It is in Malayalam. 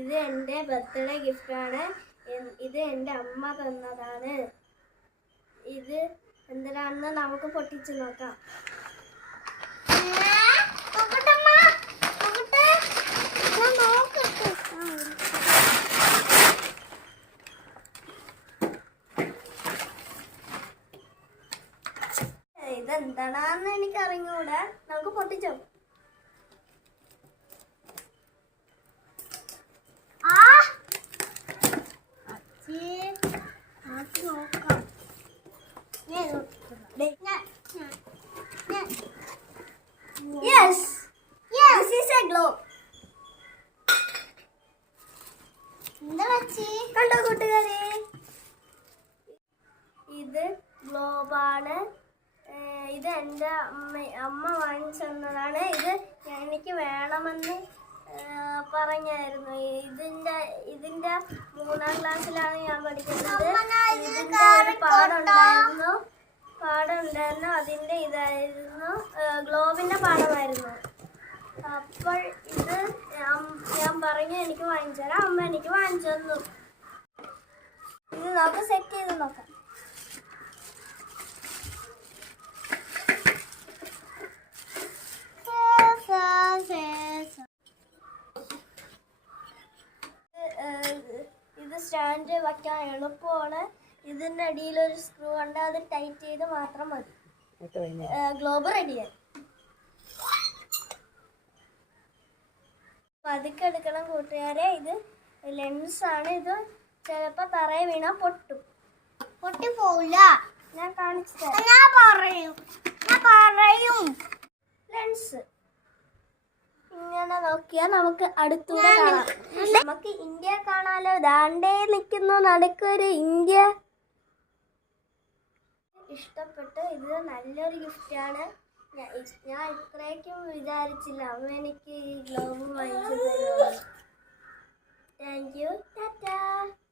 ഇത് എൻ്റെ ബർത്ത്ഡേ ഗിഫ്റ്റാണ്. ഇത് എൻ്റെ അമ്മ തന്നതാണ്. ഇത് എന്തിനാണെന്ന് നമുക്ക് പൊട്ടിച്ച് നോക്കാം. ഇതെന്താണെന്ന് എനിക്ക് അറിഞ്ഞൂടാ. നമുക്ക് പൊട്ടിച്ചോ. നോക്കാം. Yes, this is a globe. കണ്ടോ കൂട്ടുകാരെ, ഇത് ഗ്ലോബാണ്. ഇത് എൻ്റെ അമ്മ വാങ്ങിച്ചു തന്നതാണ്. ഇത് എനിക്ക് വേണമെന്ന് പറഞ്ഞായിരുന്നു. ഇതിൻ്റെ 3ാം ക്ലാസ്സിലാണ് ഞാൻ പഠിക്കുന്നത്. ഇതിൻ്റെ ഒരു പാഠമുണ്ടായിരുന്നു. അതിൻ്റെ ഇതായിരുന്നു, ഗ്ലോബിൻ്റെ പാഠമായിരുന്നു. അപ്പോൾ ഇത് ഞാൻ പറഞ്ഞു എനിക്ക് വാങ്ങിച്ചു തരാം. അമ്മ എനിക്ക് വാങ്ങിച്ചു തന്നു. ഇത് നമുക്ക് സെറ്റ് ചെയ്ത് നോക്കാം. ഇത് സ്റ്റാൻഡ് വയ്ക്കാൻ എളുപ്പമാണ്. ഇതിൻ്റെ അടിയിൽ ഒരു സ്ക്രൂ ഉണ്ട്. അത് ടൈറ്റ് ചെയ്ത് മാത്രം മതി. ഗ്ലോബ് റെഡിയായി. പതുക്കെ എടുക്കണം കൂട്ടുകാരെ. ഇത് ലെൻസാണ്. ഇത് ചിലപ്പോൾ തറയെ വീണാൽ പൊട്ടിപ്പോവില്ല. ഞാൻ കാണിച്ചു തരാം. ഞാൻ പറയും. ലെൻസ് ഇങ്ങനെ നോക്കിയാൽ നമുക്ക് അടുത്തൂടെ കാണാം. നമുക്ക് ഇന്ത്യ കാണാലോ. ദാണ്ടേ നിൽക്കുന്നു നടുക്കൊരു ഇന്ത്യ. ഇഷ്ടപ്പെട്ട്. ഇത് നല്ലൊരു ഗിഫ്റ്റാണ്. ഞാൻ ഇത്രയ്ക്കും വിചാരിച്ചില്ല. അമ്മ എനിക്ക് ഈ